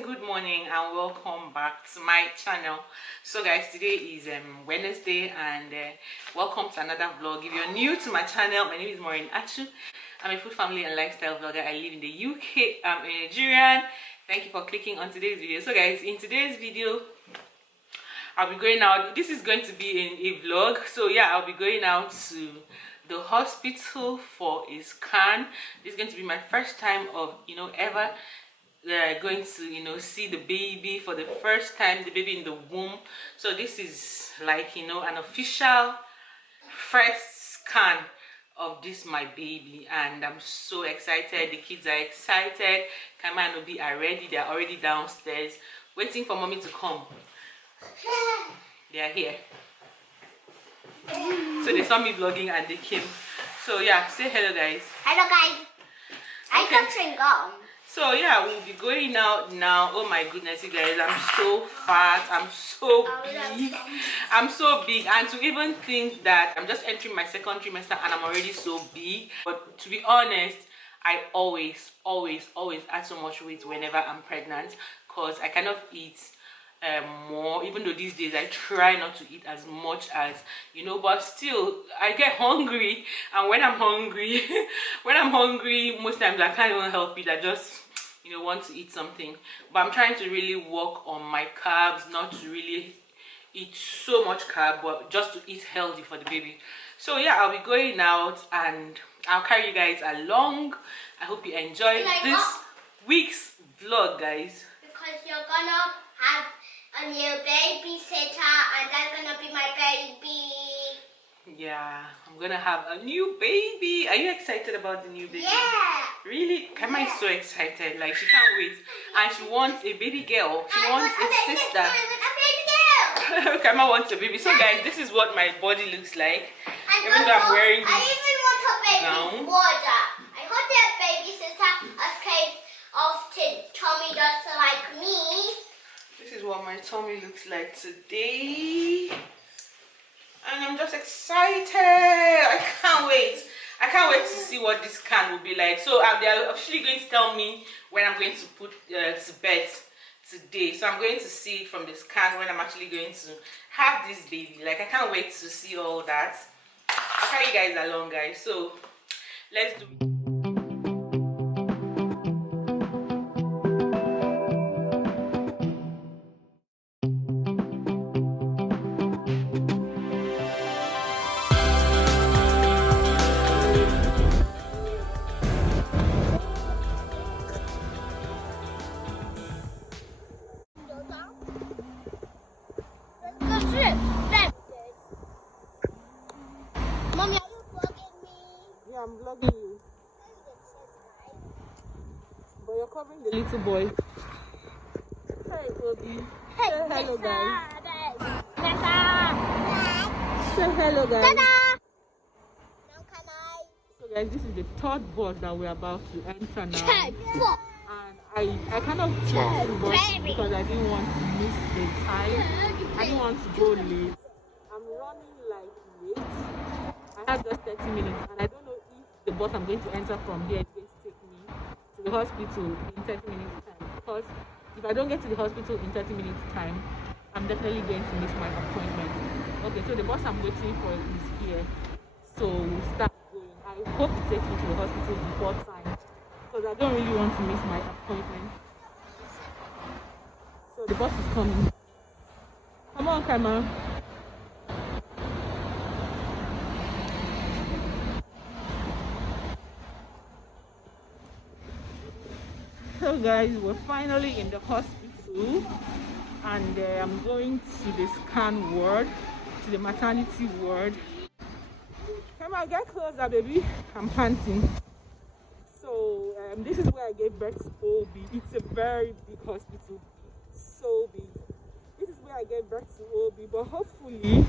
good morning and welcome back to my channel. So guys, today is Wednesday and welcome to another vlog. If you're new to my channel, my name is Maureen Achu. I'm a food, family and lifestyle vlogger. I live in the UK. I'm a Nigerian. Thank you for clicking on today's video. So guys, in today's video I'll be going out. This is going to be a vlog. So yeah, I'll be going out to the hospital for a scan. This is going to be my first time of ever going to see the baby for the first time, the baby in the womb. So this is like an official first scan of this my baby, and I'm so excited. The kids are excited. Kama and Obi are ready. They are already downstairs waiting for mommy to come. They are here. So they saw me vlogging and they came. So yeah, say hello guys. Hello guys. I got chewing gum. So yeah, we'll be going out now. Oh my goodness, you guys, I'm so fat, I'm so big. I'm so big, and to even think that I'm just entering my second trimester and I'm already so big. But to be honest, I always add so much weight whenever I'm pregnant, because I cannot eat more, even though these days I try not to eat as much as but still I get hungry, and when I'm hungry most times I can't even help it. I just want to eat something. But I'm trying to really work on my carbs, not to really eat so much carb, but just to eat healthy for the baby. So yeah, I'll be going out and I'll carry you guys along. I hope you enjoy this week's vlog, guys, because you're gonna have a new babysitter, and that's gonna be my baby. Yeah, I'm gonna have a new baby. Are you excited about the new baby? Yeah. Really? Kama is so excited. Like, she can't wait. And she wants a baby girl. She wants a sister. I want a baby girl. Kama wants a baby. So guys, this is what my body looks like. Even though I'm wearing this I even want a baby brother. I hope that baby sister is kind of Tommy just like me. This is what my tummy looks like today. And I'm just excited. I can't wait. I can't wait to see what this scan will be like. So they're actually going to tell me when I'm going to put to bed today. So I'm going to see it from the scan when I'm actually going to have this baby. Like, I can't wait to see all that. I'll carry you guys along, guys. So let's do it. Mommy, are you vlogging me? Yeah, I'm vlogging you. But you're covering the little boy. Hey, Obi. Hey, say hello, guys. Dada. Say hello, guys. Dada. Now can I? So, guys, this is the third bus that we're about to enter now. Check. And I kind of chose the bus because I didn't want to miss the time. I didn't want to go late. I'm running like late. I have just 30 minutes, and I don't know if the bus I'm going to enter from here is going to take me to the hospital in 30 minutes time. Because if I don't get to the hospital in 30 minutes time, I'm definitely going to miss my appointment. Okay, so the bus I'm waiting for is here. So we'll start going. I hope it takes me to the hospital before time, because I don't really want to miss my appointment. So the bus is coming. Come on, Kama. So guys, we're finally in the hospital, and I'm going to the scan ward, to the maternity ward. Come on, get closer, baby. I'm panting. So this is where I gave birth to Obi. It's a very big hospital, so big. This is where I gave birth to Obi, but hopefully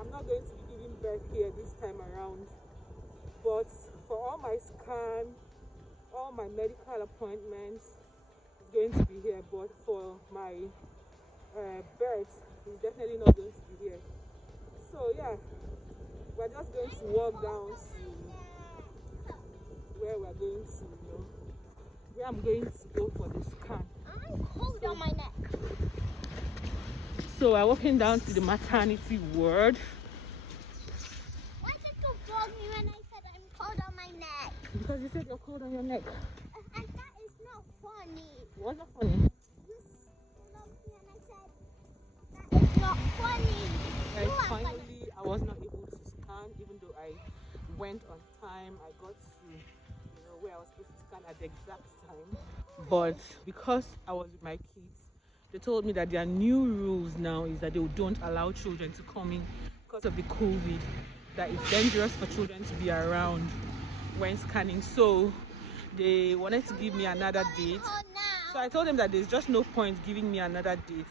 I'm not going to be giving birth here this time around. But for all my scan, all my medical appointments is going to be here, but for my birth is definitely not going to be here. So yeah, we're just going to walk down to where we're going to, where I'm going to go for the scan. cold on my neck. So we're walking down to the maternity ward. Why did you vlog me when I said I'm cold on my neck? Because you said you're cold on your neck. And that is not funny. What's not funny? You vlogged me and I said that is not funny. Guys, finally, I was not able to scan, even though I went on time. I got to, where I was supposed to scan at the exact time. But because I was with my kids, they told me that their new rules now is that they don't allow children to come in because of the COVID. That it's dangerous for children to be around when scanning. So they wanted to give me another date. So I told them that there's just no point giving me another date.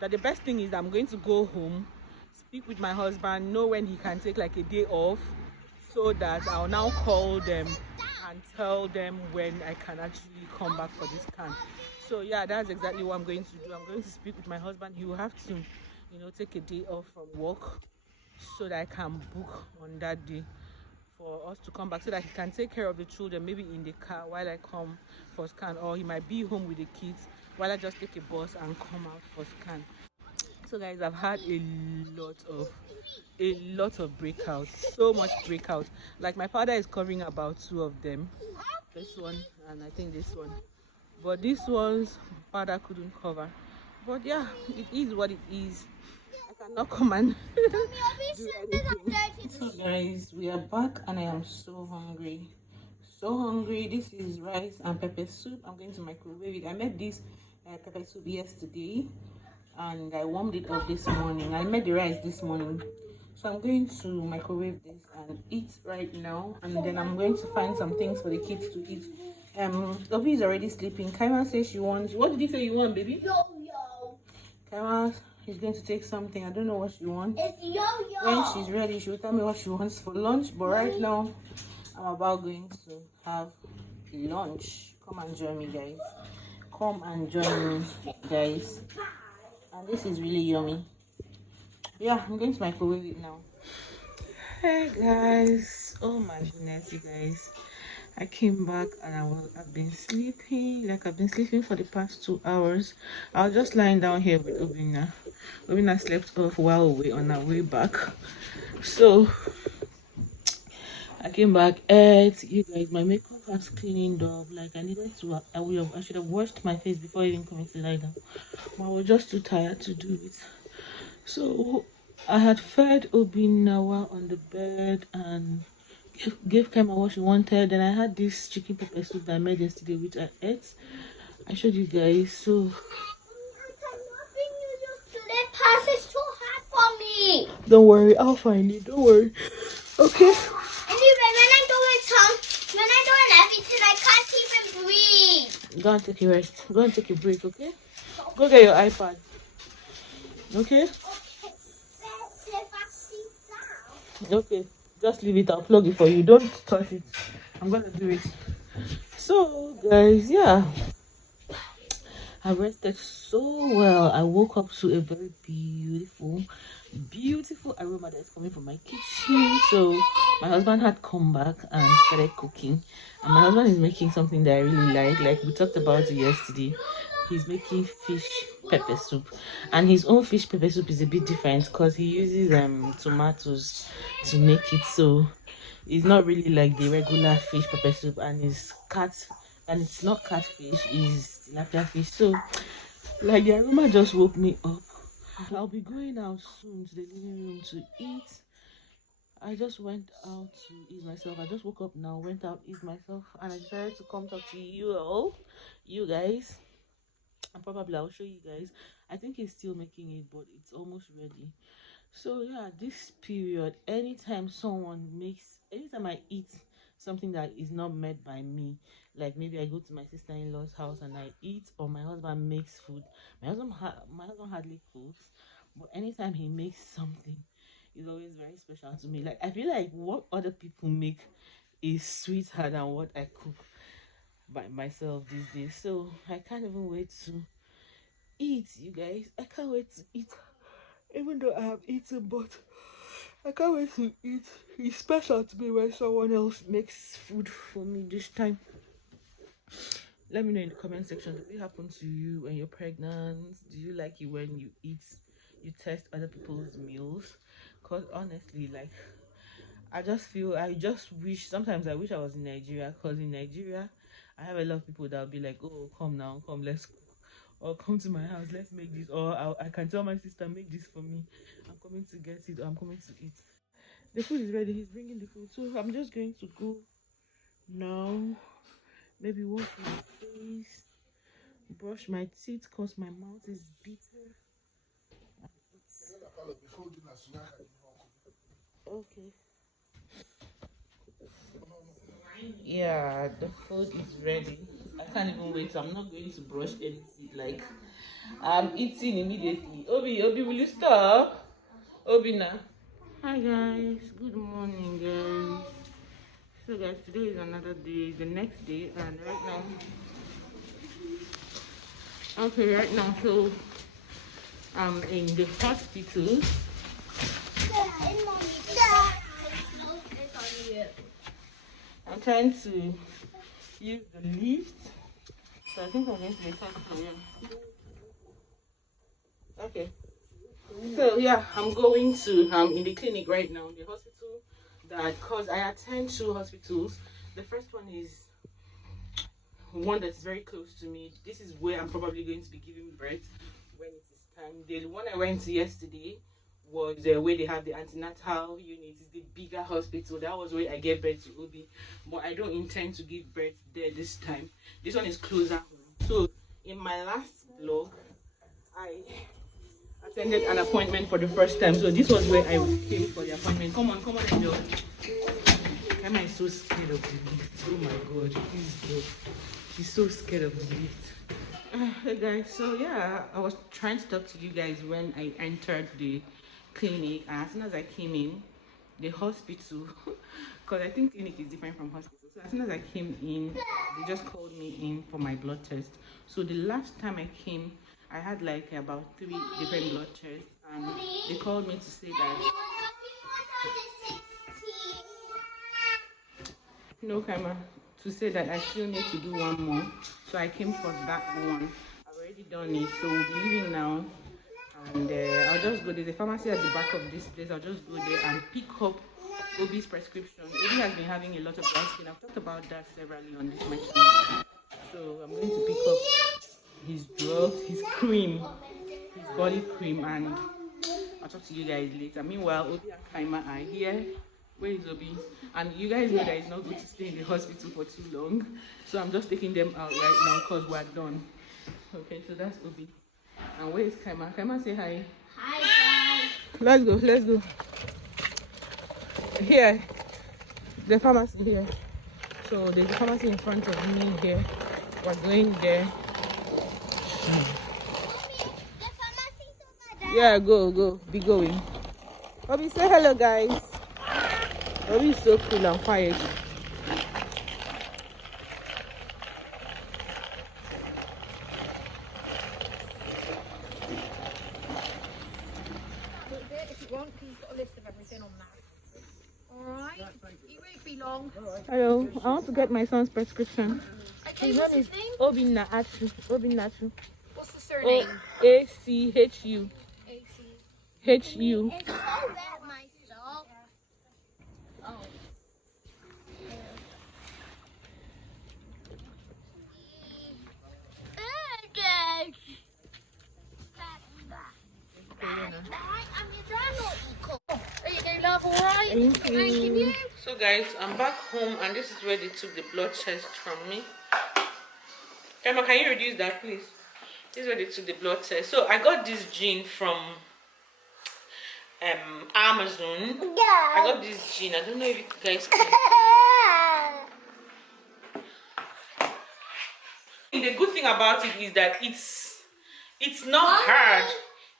That the best thing is that I'm going to go home, speak with my husband, know when he can take like a day off, so that I'll now call them and tell them when I can actually come back for this scan. So yeah, that's exactly what I'm going to do. I'm going to speak with my husband. He will have to, take a day off from work so that I can book on that day for us to come back, so that he can take care of the children, maybe in the car while I come for scan, or he might be home with the kids while I just take a bus and come out for scan. So guys, I've had a lot of breakouts, so much breakout. Like my father is covering about 2 of them, this one and I think this one, but these ones father couldn't cover. But yeah, it is what it is. I cannot come and do anything. So guys, we are back and I am so hungry. This is rice and pepper soup. I'm going to microwave it. I made this pepper soup yesterday and I warmed it up this morning. I made the rice this morning, so I'm going to microwave this and eat right now, and then I'm going to find some things for the kids to eat. Obi is already sleeping. Kaima says she wants, what did you say you want, baby? Yo-yo. Kaima is going to take something. I don't know what she wants. It's yo-yo. When she's ready, she will tell me what she wants for lunch, but right now I'm about going to have lunch. Come and join me, guys. Come and join me, guys. And this is really yummy. Yeah, I'm going to microwave it now. Hey guys, oh my goodness, you guys, I came back and I've been sleeping for the past 2 hours. I was just lying down here with Obina slept off while we were on our way back. So I came back, you guys, my makeup has cleaned up. Like I should have washed my face before even coming to lie down, but I was just too tired to do it. So I had fed Obinawa on the bed and gave Kema what she wanted. Then I had this chicken pepper soup that I made yesterday, which I ate. I showed you guys. So It's too hard for me. don't worry, I'll find it. Don't worry. Okay. Anyway, when I'm doing everything, I can't even breathe. Go and take a rest. Go and take a break, okay? Go get your iPad. Okay? Okay. Just leave it. I'll plug it for you. Don't touch it. I'm gonna do it. So guys, yeah, I rested so well. I woke up to a very beautiful aroma that's coming from my kitchen. So my husband had come back and started cooking, and my husband is making something that I really like we talked about it yesterday. He's making fish pepper soup, and his own fish pepper soup is a bit different because he uses tomatoes to make it. So it's not really like the regular fish pepper soup, and it's not catfish, it's tilapia fish. So like the aroma just woke me up. I'll be going out soon to the living room to eat. I just went out to ease myself. I just woke up now, went out, ease myself, and I decided to come talk to you guys. And probably I'll show you guys. I think he's still making it, but it's almost ready. So yeah, this period, anytime I eat something that is not made by me, like maybe I go to my sister-in-law's house and I eat, or my husband makes food. My husband hardly cooks, but anytime he makes something, it's always very special to me. Like I feel like what other people make is sweeter than what I cook by myself these days. So I can't even wait to eat, you guys. I can't wait to eat. Even though I have eaten, but I can't wait to eat. It's special to me when someone else makes food for me this time. Let me know in the comment section. Does it happen to you when you're pregnant? Do you like it when you test other people's meals? Because honestly, like, I just wish, sometimes I wish I was in Nigeria, because in Nigeria I have a lot of people that will be like, oh, come now, come, let's cook, or come to my house, let's make this, or I can tell my sister, make this for me, I'm coming to get it, or I'm coming to eat. The food is ready, he's bringing the food, so I'm just going to go now, maybe wash my face, brush my teeth because my mouth is bitter. Okay. Yeah, the food is ready. I can't even wait. I'm not going to brush anything. Like, I'm eating immediately. Obi, will you stop? Obina. Hi guys. Good morning, guys. So guys, today is another day. The next day, and right now. Okay, right now, so I'm in the hospital. I'm trying to use the lift. So I think I'm going to be excited. Okay. So yeah, I'm going to in the clinic right now, the hospital that, cause I attend 2 hospitals. The first one is one that's very close to me. This is where I'm probably going to be giving birth when it is time. The one I went to yesterday was where they have the antenatal unit. It's the bigger hospital. That was where I gave birth to Obi, but I don't intend to give birth there this time. This one is closer home. So in my last vlog, I attended an appointment for the first time. So this was where I came for the appointment. Come on, Angel. Emma is so scared of the lift. Oh my god, please go. She's so scared of the lift. Hey guys, so yeah, I was trying to talk to you guys when I entered the clinic, and as soon as I came in the hospital, because I think clinic is different from hospital, so as soon as I came in, they just called me in for my blood test. So the last time I came, I had like about 3 different blood tests, and they called me to say that no camera, to say that I still need to do one more. So I came for that one. I've already done it, so we'll be leaving now, and I'll just go. There's a pharmacy at the back of this place. I'll just go there and pick up Obi's prescription. Obi has been having a lot of dry skin. I've talked about that severally on this my channel. So I'm going to pick up his drugs, his cream, his body cream, and I'll talk to you guys later. Meanwhile, Obi and Kaima are here. Where is Obi? And you guys know that it's not good to stay in the hospital for too long, so I'm just taking them out right now because we're done. Okay, so that's Obi. And where is Kaima? Kaima, say hi. Hi, guys. Let's go. Here, the pharmacy here. So there's a pharmacy in front of me here. We're going there. Yeah, go. Be going. Obi, say hello, guys. Obi is so cool and quiet. If you want, he's got a list of everything on that. Alright? It won't be long. Hello, I want to get my son's prescription. Okay, what's his name? Maureen Achu. What's the surname? Achu. Hu. It's so bad, myself. Oh. Thank you. So guys, I'm back home, and this is where they took the blood test from me. Emma, can you reduce that, please? This is where they took the blood test. So I got this gene from Amazon. I got this gene. I don't know if you guys can. The good thing about it is that it's not hard.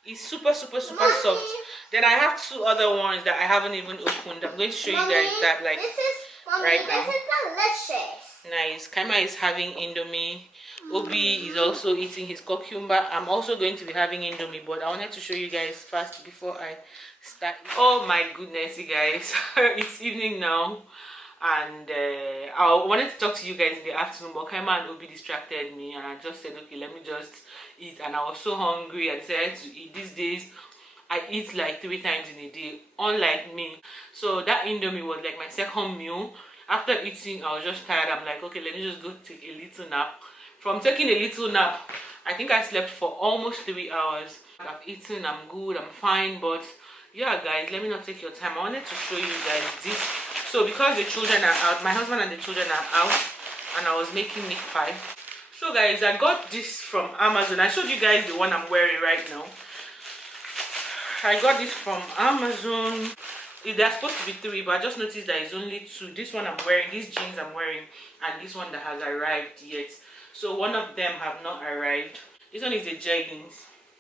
It's super soft. Then I have 2 other ones that I haven't even opened. I'm going to show you guys that like right now. This is delicious. Nice. Kaima is having Indomie. Obi is also eating his cucumber. I'm also going to be having Indomie, but I wanted to show you guys first before I start. Oh my goodness, you guys. It's evening now. and I wanted to talk to you guys in the afternoon, but Kaima and Obi distracted me, and I just said, okay, let me just eat. And I was so hungry, I decided to eat. These days I eat like 3 times in a day, unlike me. So that Indomie was like my second meal. After eating, I was just tired. I'm like, okay, let me just go take a little nap. From taking a little nap, I think I slept for almost 3 hours. I've eaten, I'm good, I'm fine. But yeah, guys, let me not take your time. I wanted to show you guys this. So because the children are out, my husband and the children are out, and I was making meat pie. So guys, I got this from Amazon. I showed you guys the one I'm wearing right now. I got this from Amazon. They're supposed to be 3, but I just noticed that it's only 2. This one I'm wearing, these jeans I'm wearing, and this one that has arrived yet. So one of them have not arrived. This one is the jeggings.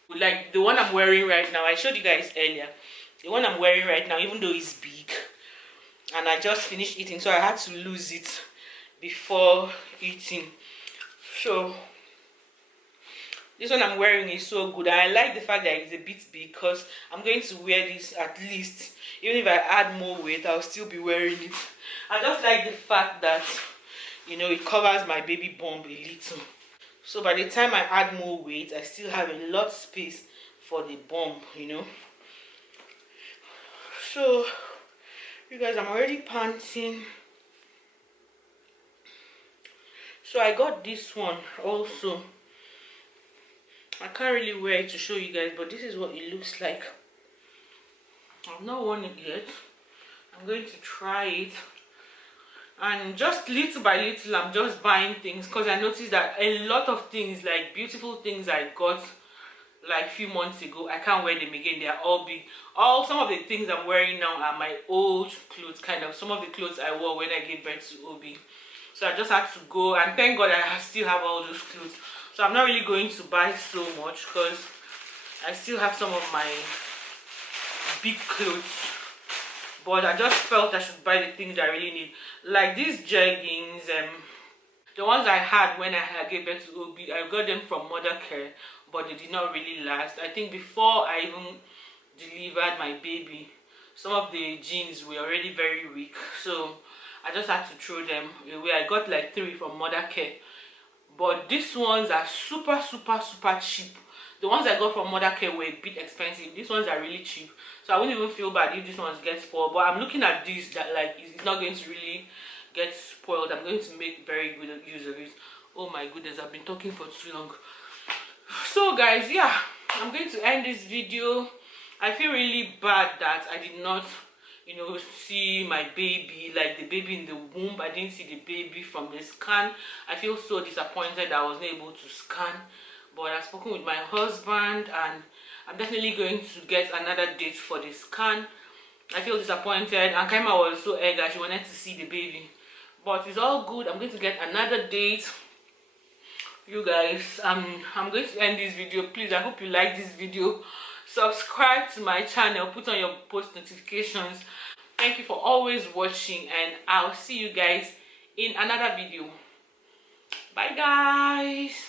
Like the one I'm wearing right now, I showed you guys earlier. The one I'm wearing right now, even though it's big, and I just finished eating, so I had to lose it before eating. So this one I'm wearing is so good. I like the fact that it's a bit big, because I'm going to wear this at least. Even if I add more weight, I'll still be wearing it. I just like the fact that, you know, it covers my baby bump a little. So by the time I add more weight, I still have a lot of space for the bump, you know. So you guys, I'm already panting. So I got this one also. I can't really wear it to show you guys, but this is what it looks like. I've not worn it yet. I'm going to try it, and just little by little I'm just buying things, because I noticed that a lot of things, like beautiful things I got like a few months ago, I can't wear them again. They are all big. Some of the things I'm wearing now are my old clothes, kind of. Some of the clothes I wore when I gave birth to Obi. So I just had to go, and thank God I still have all those clothes. So I'm not really going to buy so much, because I still have some of my big clothes. But I just felt I should buy the things I really need. Like these jeggings, the ones I had when I gave birth to Obi, I got them from Mother Care, but they did not really last. I think before I even delivered my baby, some of the jeans were already very weak, so I just had to throw them away. I got like 3 from Mother Care, but these ones are super cheap. The ones I got from Mother Care were a bit expensive. These ones are really cheap, so I wouldn't even feel bad if these ones get spoiled. But I'm looking at these that like it's not going to really get spoiled. I'm going to make very good use of it. Oh my goodness, I've been talking for too long. So guys, yeah, I'm going to end this video. I feel really bad that I did not, you know, see my baby, like the baby in the womb. I didn't see the baby from the scan. I feel so disappointed that I was not able to scan. But I've spoken with my husband, and I'm definitely going to get another date for the scan. I feel disappointed, and Kaima was so eager. She wanted to see the baby, but it's all good. I'm going to get another date. You guys, I'm going to end this video. Please, I hope you like this video. Subscribe to my channel, put on your post notifications. Thank you for always watching, and I'll see you guys in another video. Bye guys.